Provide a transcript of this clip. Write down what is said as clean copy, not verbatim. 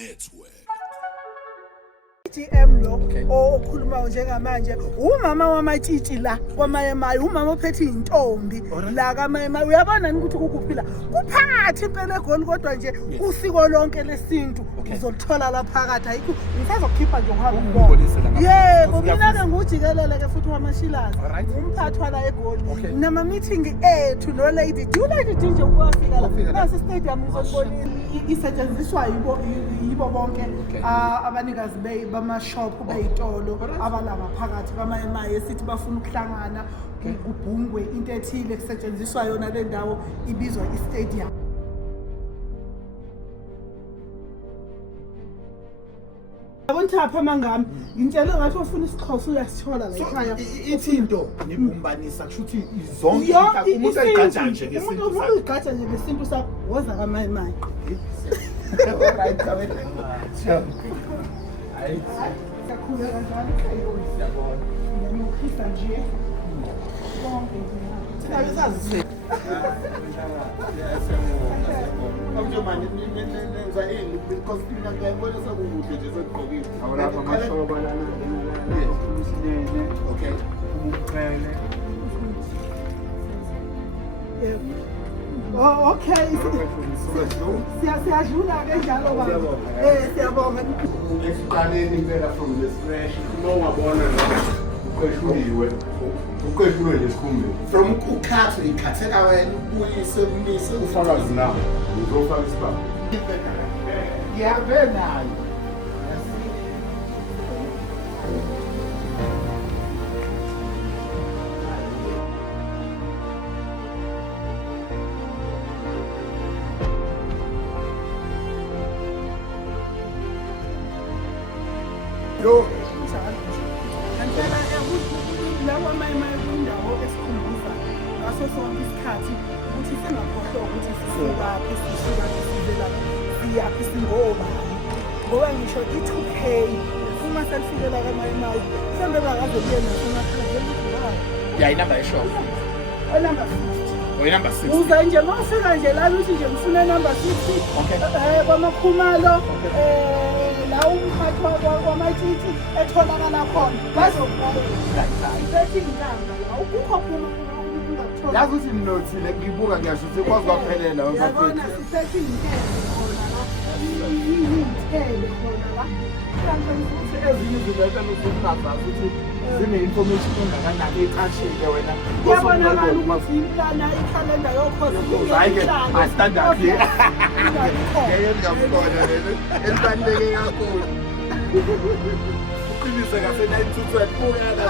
Network. GM lo okhuluma njengamanje umama wamatshitshi la kwamayemayi umama ophethe intombi la kamayemayi uyabona ukuthi ukuphila kuphathi impela eGoli kodwa nje usiko lonke lesintu uzolithola la phakathi ayikho ngisazokhipha nje ngihamba yebo mina ke ngujikelele ke futhi wamashilazi umphathwa la eGoli nama meeting ethu no lady do lady nje ukwafika la nasi stadium uzobonisa isetshenziswa yibo bonke abanikazi bamashop beyitolo abalaba phakathi kwamayemayi esithi bafuna ukuhlangana kubhungwe into ethile kusetshenziswa yona le ndawo ibizwa i-stadium. Abonthapha mangami ngintshela ngathi ufuna isiXhosa uyasithola la ekhaya into nibumbanisa kusho ukuthi izonke umuntu ayigatsha nje ngesintu umuntu ayigatsha nje ngesintu sakho woza kamayemayi. Alright sure Kakhulu kanjalo ekhaya siyabona ngiyamukhisa nje bonke sinabe sazi Awujamani nenza ini because mina ngiyabona sekukuhle nje sekugqokile awulapha amashoba lana ukhulusilene okay ubuqele Oh, okay. Siyadlula ke njalo baba. Siyabonga. Esiqaleni impela from the fresh wabona uqeshuliwe uqeshuliwe lesikhumbe from ukukhatha ikhatheka wena ubuyise umise ufaka zina uzofaka isibaba ngiyabe nayo Yo, ngempela lawa mayemayi kundawo esikhumbuza ngaso sonke isikhathi ukuthi singakhohlwa ukuthi sisukaphi sivelaphi siyaphi singobani ngoba ngisho i-2K uma selifikela kamayemayi mhlawumbe bakaze kuye nasemakhazeni yeah inamba yeshop number 50 number 6 uza nje mawufika nje la uthi nje ngifuna number 60 kwamakhumalo la umphathi kwamatshitshi etholakala khona bazokubona ibethi intanga la ukukho khona yazi ukuthi mnothile ngibuka ngiyasho ukuthi kwazi kwaphelela yabona sisethi intebe khona la intebe khona la ezinye izinto usungazazi ukuthi zine-information engakanani ecashile wena yabonakala ukuthi implana ikhalenda yokhozi hayi-ke astandard ngeke ngingamkhona lelo elibaluleke kakhulu uqinise ngase-9 to 12 bukela